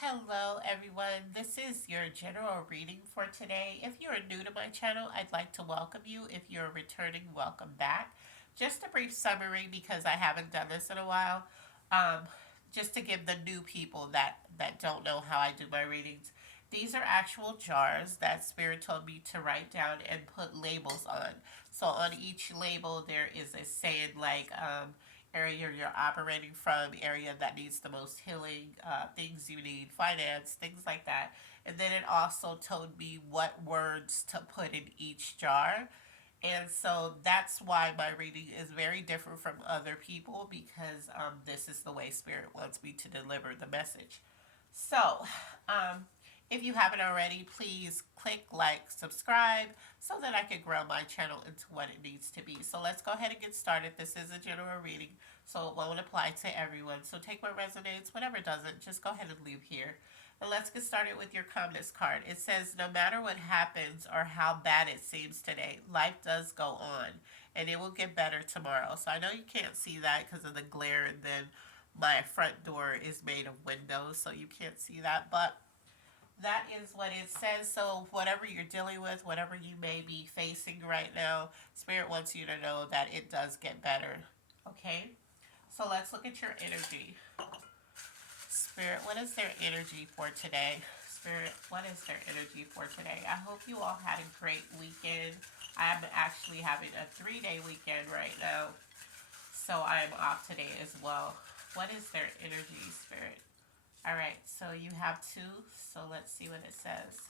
Hello, everyone. This is your general reading for today. If you are new to my channel, I'd like to welcome you. If you're returning, welcome back. Just a brief summary because I haven't done this in a while. Um, just to give the new people that don't know how I do my readings. These are actual jars that Spirit told me to write down and put labels on. So on each label, there is a saying like area you're operating from, area that needs the most healing, things you need, finance, things like that. And then it also told me what words to put in each jar. And so that's why my reading is very different from other people because this is the way Spirit wants me to deliver the message. So, um, if you haven't already, please click like, subscribe, so that I can grow my channel into what it needs to be. So let's go ahead and get started. This is a general reading, so it won't apply to everyone. So take what resonates, whatever doesn't, just go ahead and leave here. And let's get started with your calmness card. It says, no matter what happens or how bad it seems today, life does go on and it will get better tomorrow. So I know you can't see that because of the glare, and then my front door is made of windows, so you can't see that. But that is what it says. So, whatever you're dealing with, whatever you may be facing right now, Spirit wants you to know that it does get better. Okay? So, let's look at your energy. Spirit, what is their energy for today? Spirit, what is their energy for today? I hope you all had a great weekend. I am actually having a 3-day weekend right now, so I am off today as well. What is their energy, Spirit? All right, so you have two, so let's see what it says.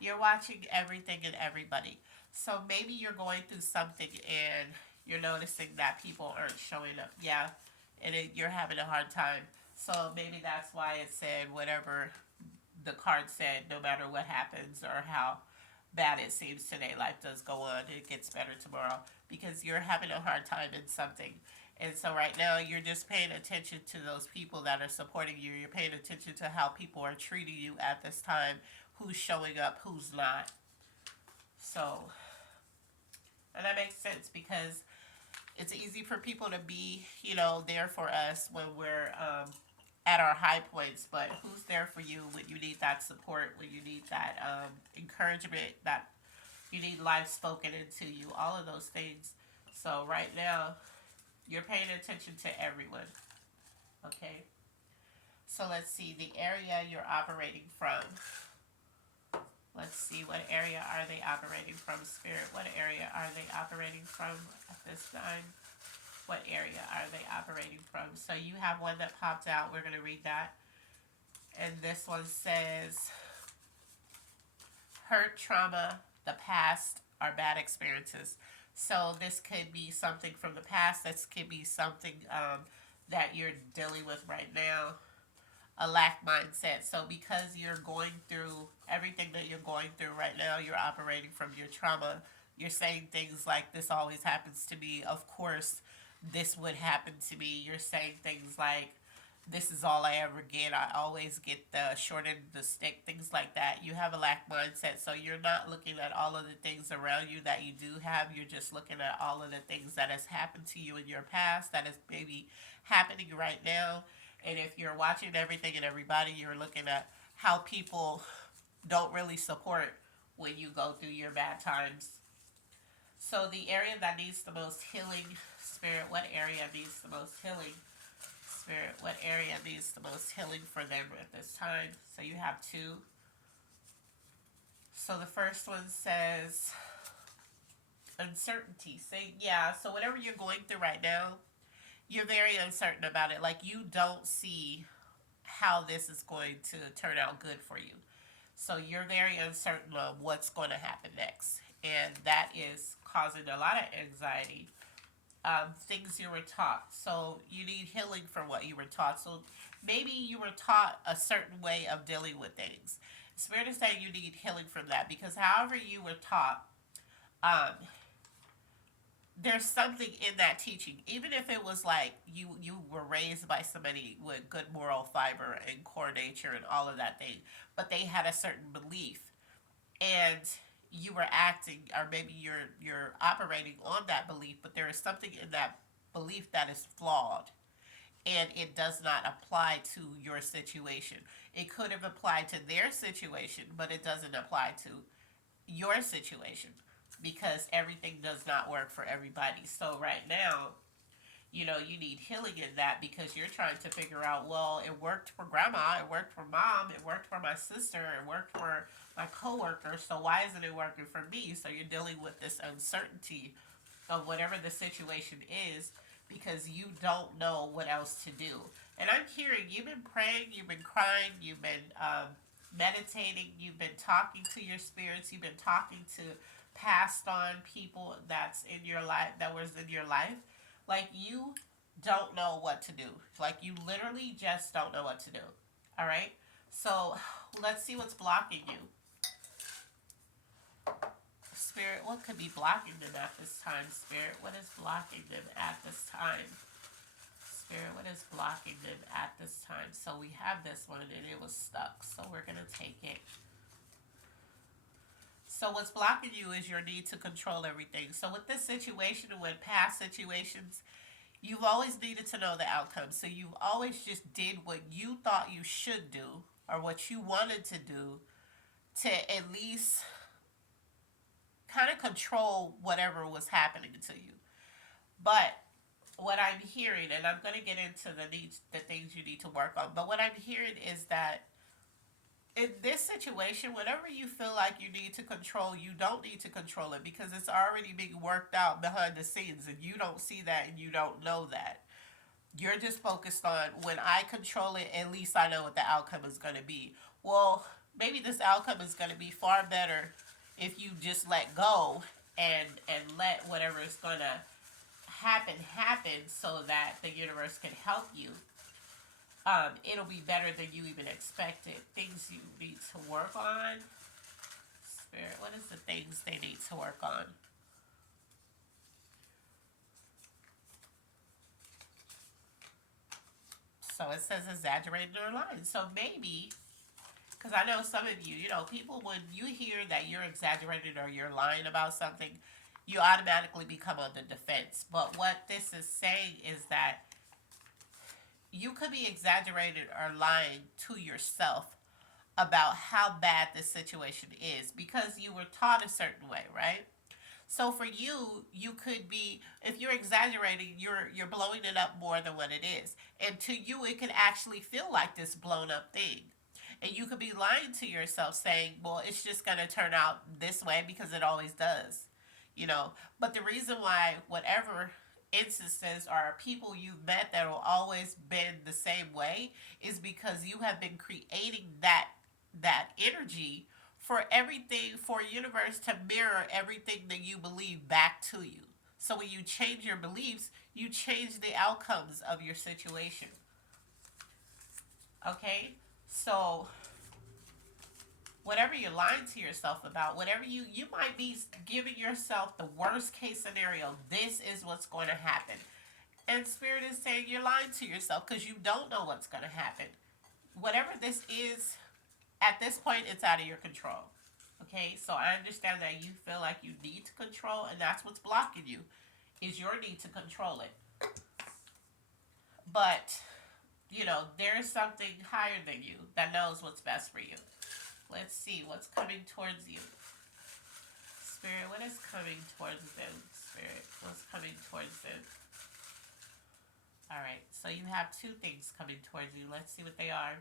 You're watching everything and everybody. So maybe you're going through something and you're noticing that people aren't showing up. Yeah, and you're having a hard time. So maybe that's why it said whatever the card said, no matter what happens or how bad it seems today, life does go on. It gets better tomorrow because you're having a hard time in something. And so right now you're just paying attention to those people that are supporting you. You're paying attention to how people are treating you at this time, who's showing up, who's not. So, and that makes sense because it's easy for people to be, there for us when we're at our high points, but who's there for you when you need that support, when you need that encouragement, that you need life spoken into you, all of those things. So right now, you're paying attention to everyone. Okay. So let's see the area you're operating from. Let's see what area are they operating from, Spirit? What area are they operating from at this time? What area are they operating from? So you have one that popped out. We're going to read that. And this one says hurt, trauma, the past, or bad experiences. So this could be something from the past. This could be something that you're dealing with right now. A lack mindset. So because you're going through everything that you're going through right now, you're operating from your trauma. You're saying things like, this always happens to me. Of course, this would happen to me. You're saying things like, this is all I ever get. I always get the short end of the stick, things like that. You have a lack mindset. So you're not looking at all of the things around you that you do have. You're just looking at all of the things that has happened to you in your past that is maybe happening right now. And if you're watching everything and everybody, you're looking at how people don't really support when you go through your bad times. So the area that needs the most healing, Spirit, what area needs the most healing? Spirit, what area needs the most healing for them at this time? So you have two. So the first one says uncertainty. Say, yeah, so whatever you're going through right now, you're very uncertain about it. Like you don't see how this is going to turn out good for you. So you're very uncertain of what's going to happen next. And that is causing a lot of anxiety. Things you were taught. So you need healing from what you were taught. So maybe you were taught a certain way of dealing with things. Spirit is saying you need healing from that because however you were taught, um, there's something in that teaching, even if it was like you were raised by somebody with good moral fiber and core nature and all of that thing, but they had a certain belief, and you were acting, or maybe you're operating on that belief, but there is something in that belief that is flawed, and it does not apply to your situation. It could have applied to their situation, but it doesn't apply to your situation because everything does not work for everybody. So right now, you need healing in that because you're trying to figure out, well, it worked for grandma, it worked for mom, it worked for my sister, it worked for my coworker, so why isn't it working for me? So you're dealing with this uncertainty of whatever the situation is because you don't know what else to do. And I'm hearing you've been praying, you've been crying, you've been meditating, you've been talking to your spirits, you've been talking to passed on people that's in your life, that was in your life. Like you don't know what to do. Like you literally just don't know what to do. All right? So let's see what's blocking you. Spirit, what could be blocking them at this time? Spirit, what is blocking them at this time? Spirit, what is blocking them at this time? So we have this one and it was stuck. So we're going to take it. So what's blocking you is your need to control everything. So with this situation and with past situations, you've always needed to know the outcome. So you've always just did what you thought you should do or what you wanted to do to at least kind of control whatever was happening to you. But what I'm hearing, and I'm going to get into the things you need to work on, but what I'm hearing is that in this situation, whatever you feel like you need to control, you don't need to control it because it's already being worked out behind the scenes and you don't see that and you don't know that. You're just focused on when I control it, at least I know what the outcome is going to be. Well, maybe this outcome is going to be far better if you just let go and let whatever is going to happen so that the universe can help you. It'll be better than you even expected. Things you need to work on. Spirit, what is the things they need to work on? So it says exaggerated or lying. So maybe, because I know some of you, people, when you hear that you're exaggerated or you're lying about something, you automatically become on the defense. But what this is saying is that you could be exaggerated or lying to yourself about how bad this situation is because you were taught a certain way, right? So for you, you could be, if you're exaggerating, you're blowing it up more than what it is. And to you it can actually feel like this blown up thing. And you could be lying to yourself saying, well, it's just going to turn out this way because it always does. But the reason why whatever instances or people you've met that will always been the same way is because you have been creating that energy for everything, for universe to mirror everything that you believe back to you. So when you change your beliefs, you change the outcomes of your situation. Okay? So whatever you're lying to yourself about, whatever you might be giving yourself the worst case scenario, this is what's going to happen. And spirit is saying you're lying to yourself because you don't know what's going to happen. Whatever this is, at this point, it's out of your control. Okay, so I understand that you feel like you need to control, and that's what's blocking you, is your need to control it. But, there's something higher than you that knows what's best for you. Let's see what's coming towards you. Spirit, what is coming towards them? Spirit, what's coming towards them? All right, so you have two things coming towards you. Let's see what they are.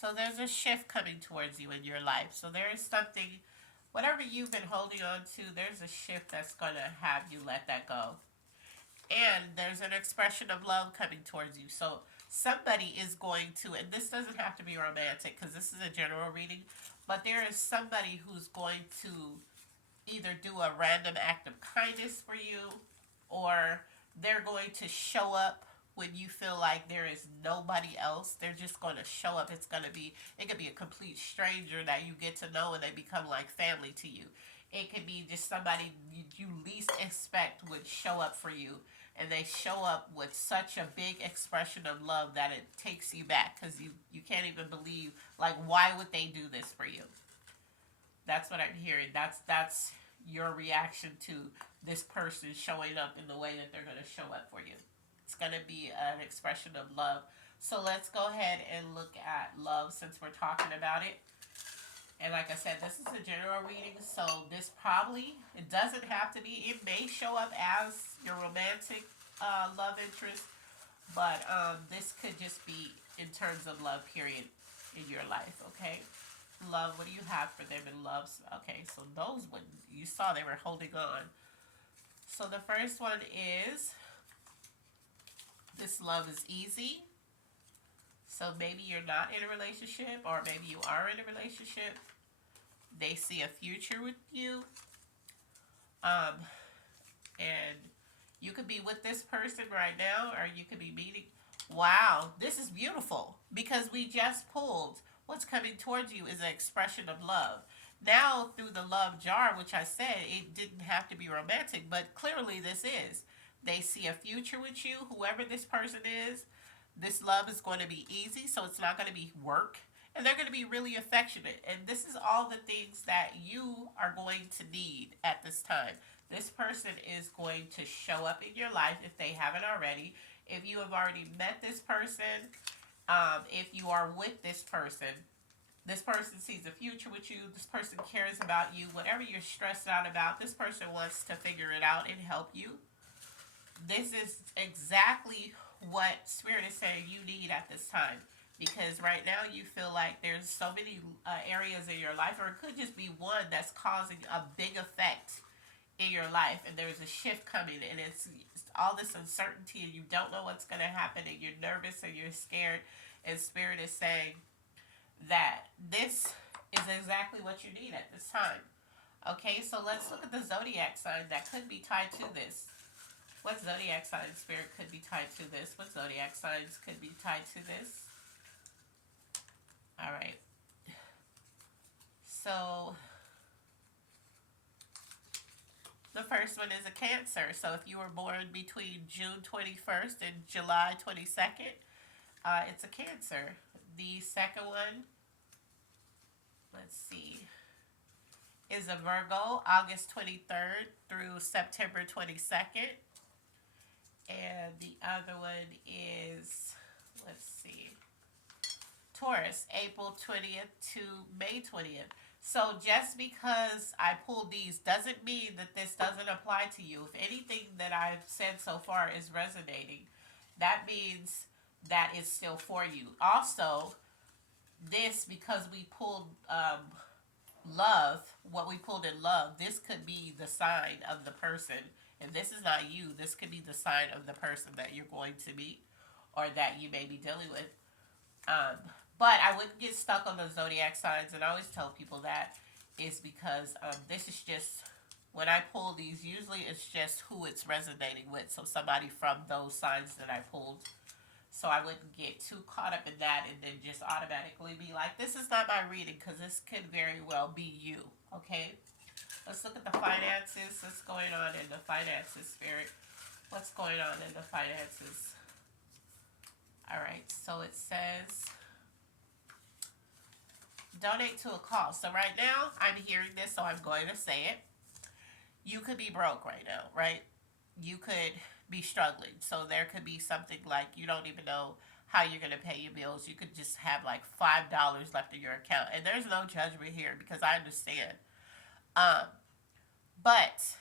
So there's a shift coming towards you in your life. So there is something, whatever you've been holding on to, there's a shift that's going to have you let that go. And there's an expression of love coming towards you. So somebody is going to, and this doesn't have to be romantic because this is a general reading, but there is somebody who's going to either do a random act of kindness for you, or they're going to show up when you feel like there is nobody else. They're just going to show up. It could be a complete stranger that you get to know and they become like family to you. It could be just somebody you least expect would show up for you, and they show up with such a big expression of love that it takes you back because you can't even believe, like, why would they do this for you? That's what I'm hearing. That's your reaction to this person showing up in the way that they're going to show up for you. It's going to be an expression of love. So let's go ahead and look at love since we're talking about it. And like I said, this is a general reading, so this probably, it doesn't have to be, it may show up as your romantic love interest, but this could just be in terms of love, period, in your life, okay? Love, what do you have for them in love? Okay, so those ones, you saw they were holding on. So the first one is, this love is easy. So maybe you're not in a relationship, or maybe you are in a relationship. They see a future with you. And you could be with this person right now, or you could be meeting. Wow, this is beautiful because we just pulled what's coming towards you is an expression of love. Now, through the love jar, which I said it didn't have to be romantic, but clearly this is. They see a future with you, whoever this person is. This love is going to be easy, so it's not going to be work. And they're going to be really affectionate. And this is all the things that you are going to need at this time. This person is going to show up in your life if they haven't already. If you have already met this person, if you are with this person sees a future with you, this person cares about you, whatever you're stressed out about, this person wants to figure it out and help you. This is exactly what Spirit is saying you need at this time. Because right now you feel like there's so many areas in your life, or it could just be one that's causing a big effect in your life, and there's a shift coming, and it's all this uncertainty, and you don't know what's going to happen, and you're nervous and you're scared, and Spirit is saying that this is exactly what you need at this time. Okay, so let's look at the zodiac sign that could be tied to this. What zodiac sign, Spirit, could be tied to this? What zodiac signs could be tied to this? All right. So the first one is a Cancer. So if you were born between June 21st and July 22nd, it's a Cancer. The second one, let's see, is a Virgo, August 23rd through September 22nd. And the other one is, let's see, Taurus, April 20th to May 20th. So just because I pulled these doesn't mean that this doesn't apply to you. If anything that I've said so far is resonating, that means that it's still for you. Also, this, because we pulled love, what we pulled in love, this could be the sign of the person. And this is not you. This could be the sign of the person that you're going to meet or that you may be dealing with. But I wouldn't get stuck on the zodiac signs, and I always tell people that is because this is just, when I pull these, usually it's just who it's resonating with. So somebody from those signs that I pulled. So I wouldn't get too caught up in that and then just automatically be like, this is not my reading, because this could very well be you. Okay? Let's look at the finances. What's going on in the finances, Spirit? What's going on in the finances? All right, so it says donate to a cause. So right now, I'm hearing this, so I'm going to say it. You could be broke right now, right? You could be struggling. So there could be something like you don't even know how you're going to pay your bills. You could just have like $5 left in your account. And there's no judgment here because I understand. But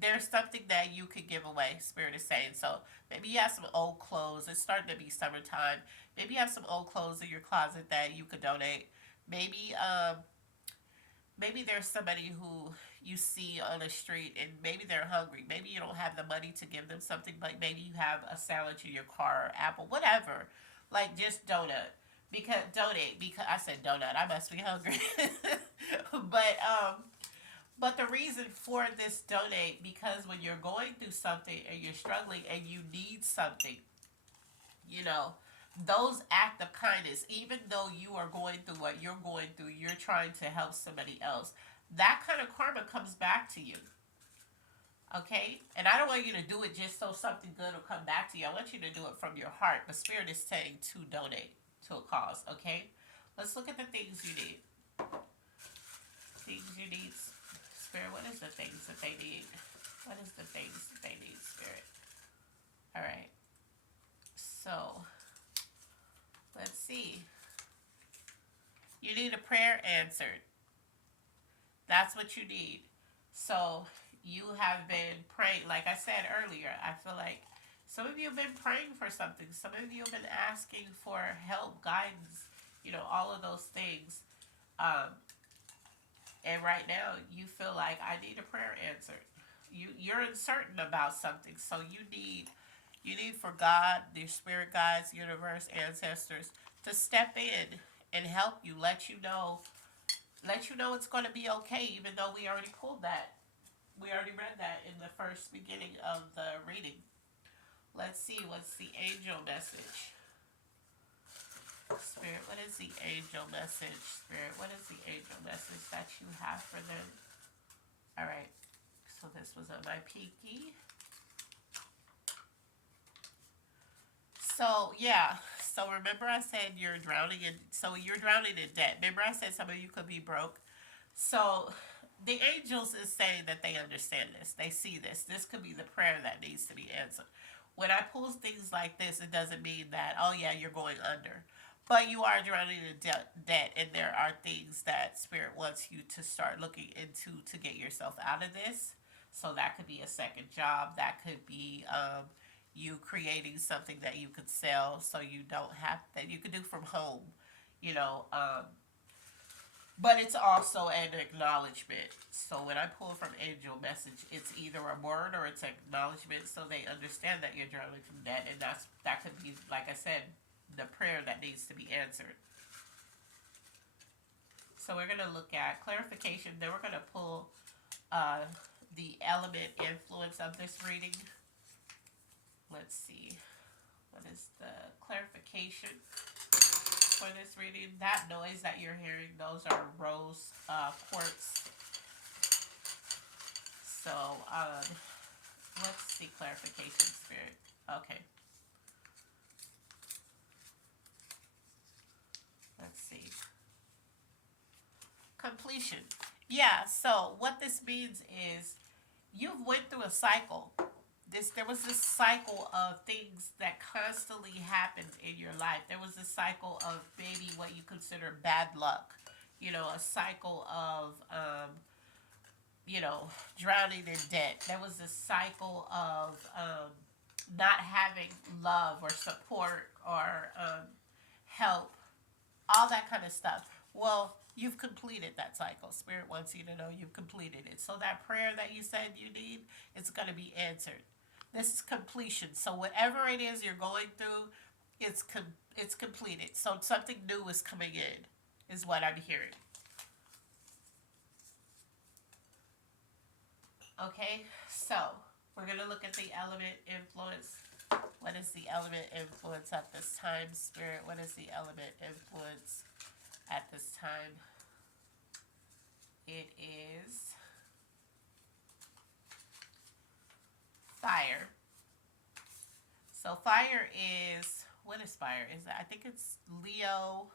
there's something that you could give away, Spirit is saying. So maybe you have some old clothes. It's starting to be summertime. Maybe you have some old clothes in your closet that you could donate. Maybe maybe there's somebody who you see on the street and maybe they're hungry. Maybe you don't have the money to give them something, but maybe you have a sandwich in your car or apple, whatever. Like just donate because I said donut. I must be hungry. But the reason for this donate, because when you're going through something and you're struggling and you need something, you know, those act of kindness, even though you are going through what you're going through, you're trying to help somebody else. That kind of karma comes back to you. Okay? And I don't want you to do it just so something good will come back to you. I want you to do it from your heart. But Spirit is saying to donate to a cause. Okay? Let's look at the things you need. Things you need, Spirit, what is the things that they need? What is the things that they need, Spirit? All right. So, let's see. You need a prayer answered. That's what you need. So, you have been praying. Like I said earlier, I feel like some of you have been praying for something. Some of you have been asking for help, guidance, all of those things. Um, and right now, you feel like I need a prayer answered. You're uncertain about something, so you need for God, your spirit guides, universe, ancestors to step in and help you, let you know it's going to be okay, even though we already pulled that. We already read that in the first beginning of the reading. Let's see, what's the angel message? Spirit, what is the angel message? Spirit, what is the angel message that you have for them? All right, so this was on my pinky. So yeah, so remember I said you're drowning in debt. Remember I said some of you could be broke. So the angels is saying that they understand this. They see this. This could be the prayer that needs to be answered. When I pull things like this, it doesn't mean that, oh yeah, you're going under. But you are drowning in debt, and there are things that Spirit wants you to start looking into to get yourself out of this. So that could be a second job. That could be you creating something that you could sell, so you don't have that you could do from home. You know, but it's also an acknowledgement. So when I pull from angel message, it's either a word or it's acknowledgement, so they understand that you're journaling from that, and that could be, like I said, the prayer that needs to be answered. So we're gonna look at clarification. Then we're gonna pull the element influence of this reading. Let's see, what is the clarification for this reading? That noise that you're hearing, those are rose quartz. So, what's the clarification, Spirit? Okay. Let's see. Completion. Yeah, so what this means is you've went through a cycle. There was this cycle of things that constantly happened in your life. There was this cycle of maybe what you consider bad luck. A cycle of drowning in debt. There was this cycle of not having love or support or help, all that kind of stuff. Well, you've completed that cycle. Spirit wants you to know you've completed it. So that prayer that you said you need, it's going to be answered. This is completion. So whatever it is you're going through, it's completed. So something new is coming in, is what I'm hearing. Okay, so we're going to look at the element influence. What is the element influence at this time, Spirit? What is the element influence at this time? It is fire. So fire is, what is fire? I think it's Leo,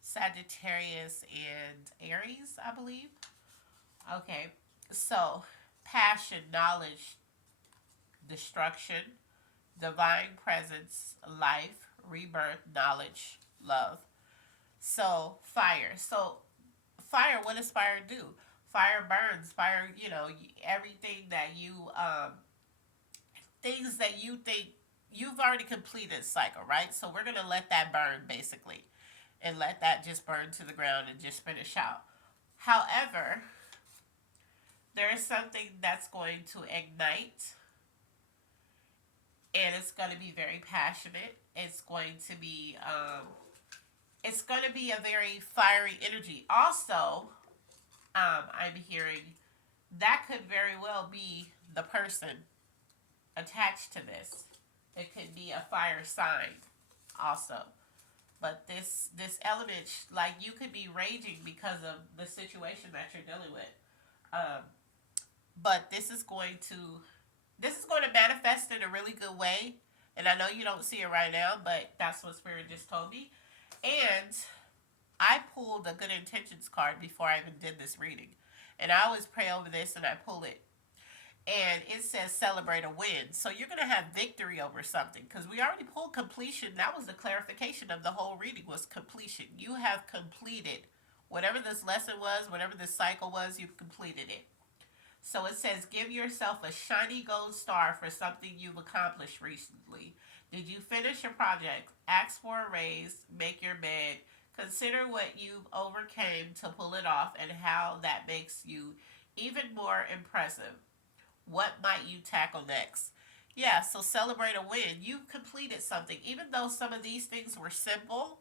Sagittarius, and Aries, I believe. Okay, so passion, knowledge, destruction, divine presence, life, rebirth, knowledge, love. So fire. So fire, what does fire do? Fire burns. Fire, everything that things that you think you've already completed cycle, right? So we're gonna let that burn basically, and let that just burn to the ground and just finish out. However, there is something that's going to ignite, and it's going to be very passionate. It's going to be a very fiery energy. Also, I'm hearing that could very well be the person attached to this. It could be a fire sign also. But this element, like, you could be raging because of the situation that you're dealing with. But this is going to manifest in a really good way. And I know you don't see it right now, but that's what Spirit just told me. And I pulled a good intentions card before I even did this reading. And I always pray over this and I pull it. And it says celebrate a win. So you're going to have victory over something because we already pulled completion. That was the clarification of the whole reading was completion. You have completed whatever this lesson was, whatever this cycle was, you've completed it. So it says give yourself a shiny gold star for something you've accomplished recently. Did you finish a project? Ask for a raise, make your bed, consider what you've overcame to pull it off and how that makes you even more impressive. What might you tackle next? Yeah, so celebrate a win. You've completed something. Even though some of these things were simple,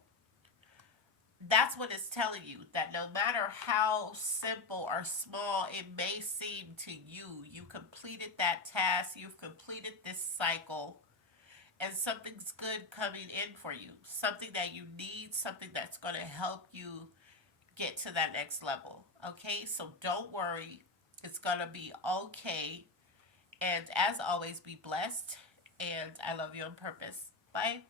that's what it's telling you. That no matter how simple or small it may seem to you, you completed that task, you've completed this cycle, and something's good coming in for you. Something that you need, something that's going to help you get to that next level. Okay, so don't worry. It's going to be okay. And as always, be blessed. And I love you on purpose. Bye.